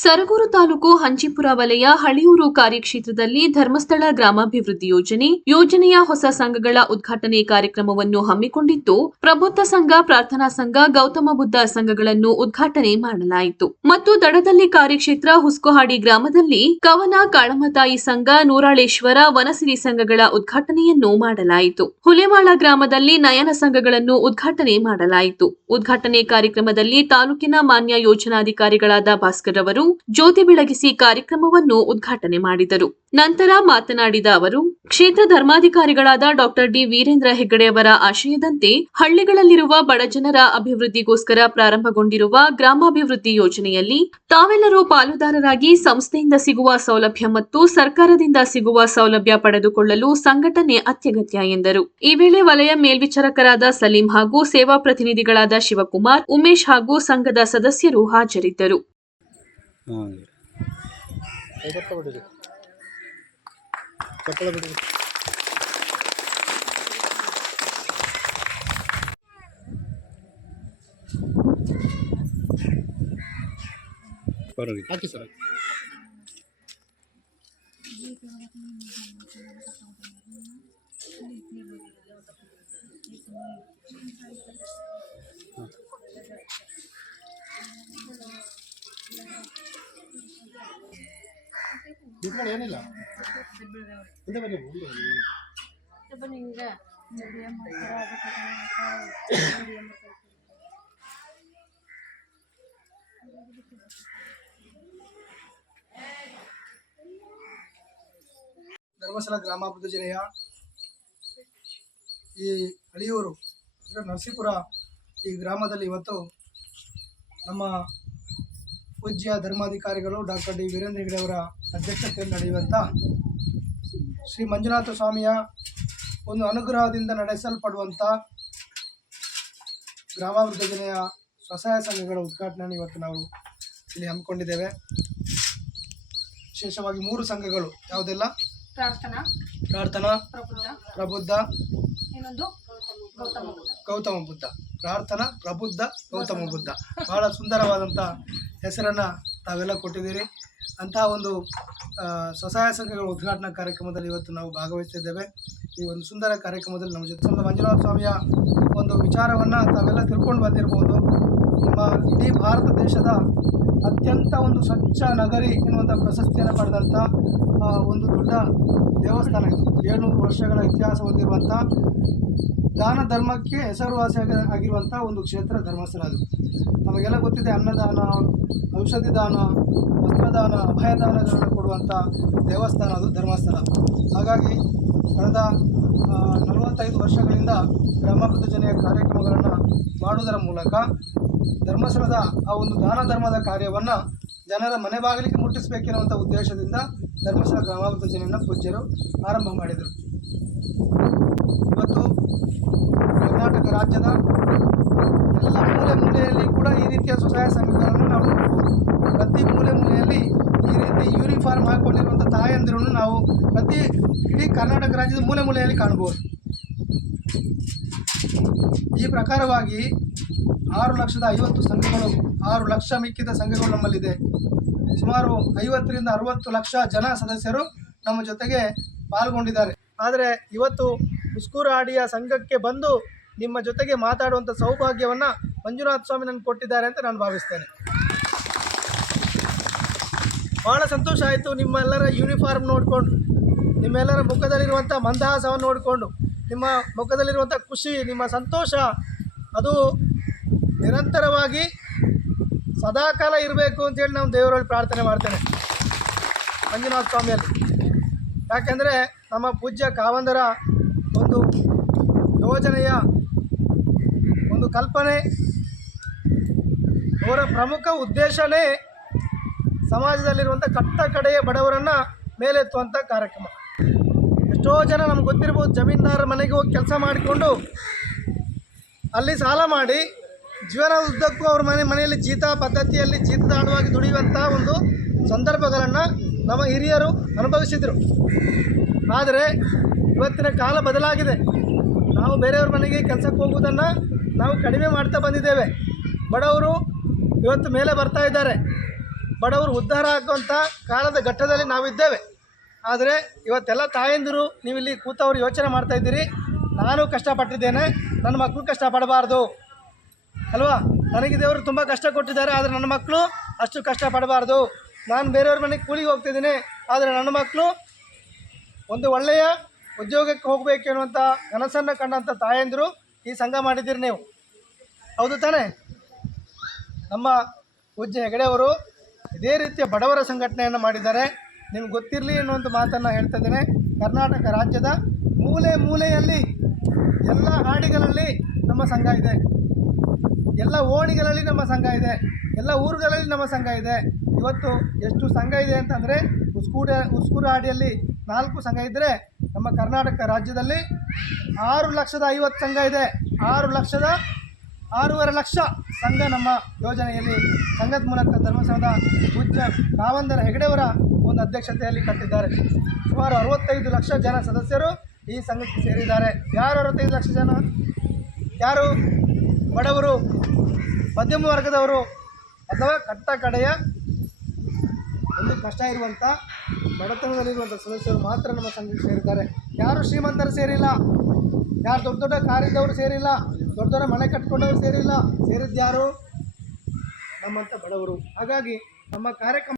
ಸರಗೂರು ತಾಲೂಕು ಹಂಚಿಪುರ ವಲಯ ಹಳಿಯೂರು ಕಾರ್ಯಕ್ಷೇತ್ರದಲ್ಲಿ ಧರ್ಮಸ್ಥಳ ಗ್ರಾಮಾಭಿವೃದ್ಧಿ ಯೋಜನೆ ಯೋಜನೆಯ ಹೊಸ ಸಂಘಗಳ ಉದ್ಘಾಟನೆ ಕಾರ್ಯಕ್ರಮವನ್ನು ಹಮ್ಮಿಕೊಂಡಿದ್ದು, ಪ್ರಬುದ್ಧ ಸಂಘ, ಪ್ರಾರ್ಥನಾ ಸಂಘ, ಗೌತಮ ಬುದ್ಧ ಸಂಘಗಳನ್ನು ಉದ್ಘಾಟನೆ ಮಾಡಲಾಯಿತು. ಮತ್ತು ದಡದಲ್ಲಿ ಕಾರ್ಯಕ್ಷೇತ್ರ ಹುಸ್ಕೋಹಾಡಿ ಗ್ರಾಮದಲ್ಲಿ ಕವನ, ಕಾಳಮತಾಯಿ ಸಂಘ, ನೂರಾಳೇಶ್ವರ, ವನಸಿರಿ ಸಂಘಗಳ ಉದ್ಘಾಟನೆಯನ್ನು ಮಾಡಲಾಯಿತು. ಹುಲೆಮಾಳ ಗ್ರಾಮದಲ್ಲಿ ನಯನ ಸಂಘಗಳನ್ನು ಉದ್ಘಾಟನೆ ಮಾಡಲಾಯಿತು. ಉದ್ಘಾಟನೆ ಕಾರ್ಯಕ್ರಮದಲ್ಲಿ ತಾಲೂಕಿನ ಮಾನ್ಯ ಯೋಜನಾಧಿಕಾರಿಗಳಾದ ಭಾಸ್ಕರ್ ಅವರು ಜ್ಯೋತಿ ಬೆಳಗಿಸಿ ಕಾರ್ಯಕ್ರಮವನ್ನು ಉದ್ಘಾಟನೆ ಮಾಡಿದರು. ನಂತರ ಮಾತನಾಡಿದ ಅವರು, ಕ್ಷೇತ್ರ ಧರ್ಮಾಧಿಕಾರಿಗಳಾದ ಡಾಕ್ಟರ್ ಡಿ ವೀರೇಂದ್ರ ಹೆಗ್ಗಡೆ ಅವರ ಆಶಯದಂತೆ ಹಳ್ಳಿಗಳಲ್ಲಿರುವ ಬಡಜನರ ಅಭಿವೃದ್ಧಿಗೋಸ್ಕರ ಪ್ರಾರಂಭಗೊಂಡಿರುವ ಗ್ರಾಮಾಭಿವೃದ್ಧಿ ಯೋಜನೆಯಲ್ಲಿ ತಾವೆಲ್ಲರೂ ಪಾಲುದಾರರಾಗಿ ಸಂಸ್ಥೆಯಿಂದ ಸಿಗುವ ಸೌಲಭ್ಯ ಮತ್ತು ಸರ್ಕಾರದಿಂದ ಸಿಗುವ ಸೌಲಭ್ಯ ಪಡೆದುಕೊಳ್ಳಲು ಸಂಘಟನೆ ಅತ್ಯಗತ್ಯ ಎಂದರು. ಈ ವೇಳೆ ವಲಯ ಮೇಲ್ವಿಚಾರಕರಾದ ಸಲೀಂ ಹಾಗೂ ಸೇವಾ ಪ್ರತಿನಿಧಿಗಳಾದ ಶಿವಕುಮಾರ್, ಉಮೇಶ್ ಹಾಗೂ ಸಂಘದ ಸದಸ್ಯರು ಹಾಜರಿದ್ದರು. చెక్కలబడి చెక్కలబడి பரவாயில்ல ஓகே சார் ಇದ್ರಲ್ಲಿ ಏನಿಲ್ಲ ಹಿಂದೆ ಬನ್ನಿ ಮುಂದೆ ಬನ್ನಿ. ಧರ್ಮಸ್ಥಳ ಗ್ರಾಮಾಭಿವೃದ್ಧಿ ಜಿಲ್ಲೆಯ ಈ ಹಳಿಯೂರು ಅಂದರೆ ನರಸೀಪುರ ಈ ಗ್ರಾಮದಲ್ಲಿ ಇವತ್ತು ನಮ್ಮ ಪೂಜ್ಯ ಧರ್ಮಾಧಿಕಾರಿಗಳು ಡಾಕ್ಟರ್ ಡಿ ವೀರೇಂದ್ರ ಹೆಗಡೆ ಅವರ ಅಧ್ಯಕ್ಷತೆಯಲ್ಲಿ ನಡೆಯುವಂಥ ಶ್ರೀ ಮಂಜುನಾಥ ಸ್ವಾಮಿಯ ಒಂದು ಅನುಗ್ರಹದಿಂದ ನಡೆಸಲ್ಪಡುವಂಥ ಗ್ರಾಮಾಭಿವೃದ್ಧಿ ಯೋಜನೆಯ ಸ್ವಸಹಾಯ ಸಂಘಗಳ ಉದ್ಘಾಟನೆಯನ್ನು ಇವತ್ತು ನಾವು ಇಲ್ಲಿ ಹಮ್ಮಿಕೊಂಡಿದ್ದೇವೆ. ವಿಶೇಷವಾಗಿ ಮೂರು ಸಂಘಗಳು ಯಾವುದೆಲ್ಲ? ಪ್ರಾರ್ಥನಾ ಪ್ರಾರ್ಥನಾ ಪ್ರಬುದ್ಧ ಇನ್ನೊಂದು ಗೌತಮ ಬುದ್ಧ. ಪ್ರಾರ್ಥನಾ ಪ್ರಬುದ್ಧ ಗೌತಮ ಬುದ್ಧ. ಬಹಳ ಸುಂದರವಾದಂಥ ಹೆಸರನ್ನು ತಾವೆಲ್ಲ ಕೊಟ್ಟಿದ್ದೀರಿ. ಅಂತಹ ಒಂದು ಸ್ವಸಹಾಯ ಸಂಘಗಳ ಉದ್ಘಾಟನಾ ಕಾರ್ಯಕ್ರಮದಲ್ಲಿ ಇವತ್ತು ನಾವು ಭಾಗವಹಿಸಿದ್ದೇವೆ ಈ ಒಂದು ಸುಂದರ ಕಾರ್ಯಕ್ರಮದಲ್ಲಿ ನಮ್ಮ ಜೊತೆ ಮಂಜುನಾಥ ಸ್ವಾಮಿಯ ಒಂದು ವಿಚಾರವನ್ನು ತಾವೆಲ್ಲ ತಿಳ್ಕೊಂಡು ಬಂದಿರ್ಬೋದು. ನಮ್ಮ ಇಡೀ ಭಾರತ ದೇಶದ ಅತ್ಯಂತ ಒಂದು ಸ್ವಚ್ಛ ನಗರಿ ಎನ್ನುವಂಥ ಪ್ರಶಸ್ತಿಯನ್ನು ಪಡೆದಂಥ ಒಂದು ದೊಡ್ಡ ದೇವಸ್ಥಾನ ಇದು. ಏಳ್ನೂರು ವರ್ಷಗಳ ಇತಿಹಾಸ ಹೊಂದಿರುವಂಥ ದಾನ ಧರ್ಮಕ್ಕೆ ಹೆಸರುವಾಸಿ ಆಗಿ- ಆಗಿರುವಂಥ ಒಂದು ಕ್ಷೇತ್ರ ಧರ್ಮಸ್ಥಳ ಅದು. ನಮಗೆಲ್ಲ ಗೊತ್ತಿದೆ ಅನ್ನದಾನ ಔಷಧಿ ದಾನ ವಸ್ತ್ರದಾನ, ಅಭಯದಾನಗಳನ್ನು ಕೊಡುವಂಥ ದೇವಸ್ಥಾನ ಅದು ಧರ್ಮಸ್ಥಳ. ಹಾಗಾಗಿ ಕಳೆದ ನಲವತ್ತೈದು ವರ್ಷಗಳಿಂದ ಗ್ರಾಮಾಭಿವೃದ್ಧಿ ಜನೆಯ ಕಾರ್ಯಕ್ರಮಗಳನ್ನು ಮಾಡುವುದರ ಮೂಲಕ ಧರ್ಮಸ್ಥಳದ ಆ ಒಂದು ದಾನ ಧರ್ಮದ ಕಾರ್ಯವನ್ನು ಜನರ ಮನೆ ಬಾಗಿಲಿಗೆ ಮುಟ್ಟಿಸಬೇಕೆನ್ನುವಂಥ ಉದ್ದೇಶದಿಂದ ಧರ್ಮಸ್ಥಳ ಗ್ರಾಮಾಭಿವೃದ್ಧಿ ಜನೆಯನ್ನು ಪೂಜ್ಯರು ಆರಂಭ ಮಾಡಿದರು. ಇವತ್ತು ಕರ್ನಾಟಕ ರಾಜ್ಯದ ಎಲ್ಲ ಮೂಲೆ ಮೂಲೆಯಲ್ಲಿ ಕೂಡ ಈ ರೀತಿಯ ಸ್ವಸಹಾಯ ಸಂಘಗಳನ್ನು ನಾವು ಪ್ರತಿ ಮೂಲೆ ಮೂಲೆಯಲ್ಲಿ ಈ ರೀತಿ ಯೂನಿಫಾರ್ಮ್ ಹಾಕ್ಕೊಂಡಿರುವಂಥ ತಾಯಂದಿರನ್ನು ನಾವು ಪ್ರತಿ ಇಡೀ ಕರ್ನಾಟಕ ರಾಜ್ಯದ ಮೂಲೆ ಮೂಲೆಯಲ್ಲಿ ಕಾಣ್ಬೋದು. ಈ ಪ್ರಕಾರವಾಗಿ ಆರು ಲಕ್ಷದ ಐವತ್ತು ಸಂಘಗಳು, ಆರು ಲಕ್ಷ ಮಿಕ್ಕಿದ ಸಂಘಗಳು ನಮ್ಮಲ್ಲಿದೆ. ಸುಮಾರು ಐವತ್ತರಿಂದ ಅರವತ್ತು ಲಕ್ಷ ಜನ ಸದಸ್ಯರು ನಮ್ಮ ಜೊತೆಗೆ ಪಾಲ್ಗೊಂಡಿದ್ದಾರೆ. ಆದರೆ ಇವತ್ತು ಮುಸ್ಕೂರಾಡಿಯ ಸಂಘಕ್ಕೆ ಬಂದು ನಿಮ್ಮ ಜೊತೆಗೆ ಮಾತಾಡುವಂಥ ಸೌಭಾಗ್ಯವನ್ನು ಮಂಜುನಾಥ ಸ್ವಾಮಿ ನನಗೆ ಕೊಟ್ಟಿದ್ದಾರೆ ಅಂತ ನಾನು ಭಾವಿಸ್ತೇನೆ. ಭಾಳ ಸಂತೋಷ ಆಯಿತು ನಿಮ್ಮೆಲ್ಲರ ಯೂನಿಫಾರ್ಮ್ ನೋಡಿಕೊಂಡು, ನಿಮ್ಮೆಲ್ಲರ ಮುಖದಲ್ಲಿರುವಂಥ ಮಂದಹಾಸವನ್ನು ನೋಡಿಕೊಂಡು, ನಿಮ್ಮ ಮುಖದಲ್ಲಿರುವಂಥ ಖುಷಿ, ನಿಮ್ಮ ಸಂತೋಷ, ಅದು ನಿರಂತರವಾಗಿ ಸದಾಕಾಲ ಇರಬೇಕು ಅಂತೇಳಿ ನಾವು ದೇವರಲ್ಲಿ ಪ್ರಾರ್ಥನೆ ಮಾಡ್ತೇನೆ ಮಂಜುನಾಥ ಸ್ವಾಮಿಯಲ್ಲಿ. ಯಾಕೆಂದರೆ ನಮ್ಮ ಪೂಜ್ಯ ಕಾವಂದರ ಒಂದು ಯೋಜನೆಯ ಒಂದು ಕಲ್ಪನೆ. ಅವರ ಪ್ರಮುಖ ಉದ್ದೇಶನೇ ಸಮಾಜದಲ್ಲಿರುವಂಥ ಕಟ್ಟ ಕಡೆಯ ಬಡವರನ್ನು ಮೇಲೆತ್ತುವಂಥ ಕಾರ್ಯಕ್ರಮ. ಎಷ್ಟೋ ಜನ ನಮ್ಗೆ ಗೊತ್ತಿರ್ಬೋದು, ಜಮೀನ್ದಾರರ ಮನೆಗೆ ಹೋಗಿ ಕೆಲಸ ಮಾಡಿಕೊಂಡು ಅಲ್ಲಿ ಸಾಲ ಮಾಡಿ ಜೀವನ ಉದ್ದಕ್ಕೂ ಅವ್ರ ಮನೆ, ಮನೆಯಲ್ಲಿ ಜೀತ ಪದ್ಧತಿಯಲ್ಲಿ ಜೀತದಾಳುವಾಗಿ ದುಡಿಯುವಂಥ ಒಂದು ಸಂದರ್ಭಗಳನ್ನು ನಮ್ಮ ಹಿರಿಯರು ಅನುಭವಿಸಿದರು. ಆದರೆ ಇವತ್ತಿನ ಕಾಲ ಬದಲಾಗಿದೆ. ನಾವು ಬೇರೆಯವ್ರ ಮನೆಗೆ ಕೆಲಸಕ್ಕೆ ಹೋಗುವುದನ್ನು ನಾವು ಕಡಿಮೆ ಮಾಡ್ತಾ ಬಂದಿದ್ದೇವೆ. ಬಡವರು ಇವತ್ತು ಮೇಲೆ ಬರ್ತಾ ಇದ್ದಾರೆ. ಬಡವರು ಉದ್ಧಾರ ಆಗುವಂಥ ಕಾಲದ ಘಟ್ಟದಲ್ಲಿ ನಾವಿದ್ದೇವೆ. ಆದರೆ ಇವತ್ತೆಲ್ಲ ತಾಯಂದಿರು, ನೀವಿಲ್ಲಿ ಕೂತವರು ಯೋಚನೆ ಮಾಡ್ತಾ ಇದ್ದೀರಿ. ನಾನು ಕಷ್ಟಪಟ್ಟಿದ್ದೇನೆ. ನನ್ನ ಮಕ್ಕಳು ಕಷ್ಟಪಡಬಾರ್ದು. ಅಲ್ವಾ? ನನಗೆ ದೇವರು ತುಂಬ ಕಷ್ಟ ಕೊಟ್ಟಿದ್ದಾರೆ, ಆದರೆ ನನ್ನ ಮಕ್ಕಳು ಅಷ್ಟು ಕಷ್ಟಪಡಬಾರ್ದು. ನಾನು ಬೇರೆಯವ್ರ ಮನೆಗೆ ಕೂಲಿಗೆ ಹೋಗ್ತಿದ್ದೀನಿ, ಆದರೆ ನನ್ನ ಮಕ್ಕಳು ಒಂದು ಒಳ್ಳೆಯ ಉದ್ಯೋಗಕ್ಕೆ ಹೋಗಬೇಕೆನ್ನುವಂಥ ಕನಸನ್ನು ಕಂಡಂಥ ತಾಯಂದಿರು ಈ ಸಂಘ ಮಾಡಿದ್ದೀರಿ ನೀವು. ಹೌದು ತಾನೇ? ನಮ್ಮ ಪೂಜ್ಯ ಹೆಗಡೆಯವರು ಇದೇ ರೀತಿಯ ಬಡವರ ಸಂಘಟನೆಯನ್ನು ಮಾಡಿದ್ದಾರೆ. ನಿಮ್ಗೆ ಗೊತ್ತಿರಲಿ ಅನ್ನುವಂಥ ಮಾತನ್ನು ಹೇಳ್ತಾ ಇದ್ದೇನೆ. ಕರ್ನಾಟಕ ರಾಜ್ಯದ ಮೂಲೆ ಮೂಲೆಯಲ್ಲಿ ಎಲ್ಲ ಹಾಡಿಗಳಲ್ಲಿ ನಮ್ಮ ಸಂಘ ಇದೆ. ಎಲ್ಲ ಓಣಿಗಳಲ್ಲಿ ನಮ್ಮ ಸಂಘ ಇದೆ. ಎಲ್ಲ ಊರುಗಳಲ್ಲಿ ನಮ್ಮ ಸಂಘ ಇದೆ. ಇವತ್ತು ಎಷ್ಟು ಸಂಘ ಇದೆ ಅಂತಂದರೆ ಉಸ್ಕೂಡ ಉಸ್ಕೂರು ಹಾಡಿಯಲ್ಲಿ ನಾಲ್ಕು ಸಂಘ ಇದ್ದರೆ ನಮ್ಮ ಕರ್ನಾಟಕ ರಾಜ್ಯದಲ್ಲಿ ಆರು ಲಕ್ಷದ ಐವತ್ತು ಸಂಘ ಇದೆ. ಆರು ಲಕ್ಷದ ಆರೂವರೆ ಲಕ್ಷ ಸಂಘ ನಮ್ಮ ಯೋಜನೆಯಲ್ಲಿ. ಸಂಘದ ಮೂಲಕ ಧರ್ಮಸ್ಥಳದ ಪೂಜ್ಯ ಕಾವಂದರ ಹೆಗಡೆಯವರ ಒಂದು ಅಧ್ಯಕ್ಷತೆಯಲ್ಲಿ ಕಟ್ಟಿದ್ದಾರೆ. ಸುಮಾರು ಅರವತ್ತೈದು ಲಕ್ಷ ಜನ ಸದಸ್ಯರು ಈ ಸಂಘಕ್ಕೆ ಸೇರಿದ್ದಾರೆ. ಯಾರು ಅರವತ್ತೈದು ಲಕ್ಷ ಜನ? ಯಾರು? ಬಡವರು? ಮಧ್ಯಮ ವರ್ಗದವರು? ಅಥವಾ ಕಟ್ಟ ಕಡೆಯ ಒಂದು ಕಷ್ಟ ಇರುವಂಥ ಬಡತನದಲ್ಲಿರುವಂಥ ಸದಸ್ಯರು ಮಾತ್ರ ನಮ್ಮ ಸಂಘಕ್ಕೆ ಸೇರಿದ್ದಾರೆ. ಯಾರು ಶ್ರೀಮಂತರು ಸೇರಿಲ್ಲ, ಯಾರು ದೊಡ್ಡ ದೊಡ್ಡ ಕಾರಿದ್ದವರು ಸೇರಿಲ್ಲ, ದೊಡ್ಡ ದೊಡ್ಡ ಮನೆ ಕಟ್ಕೊಂಡವರು ಸೇರಿಲ್ಲ ಸೇರಿದ್ಯಾರು ನಮ್ಮಂಥ ಬಡವರು. ಹಾಗಾಗಿ ನಮ್ಮ ಕಾರ್ಯಕ್ರಮ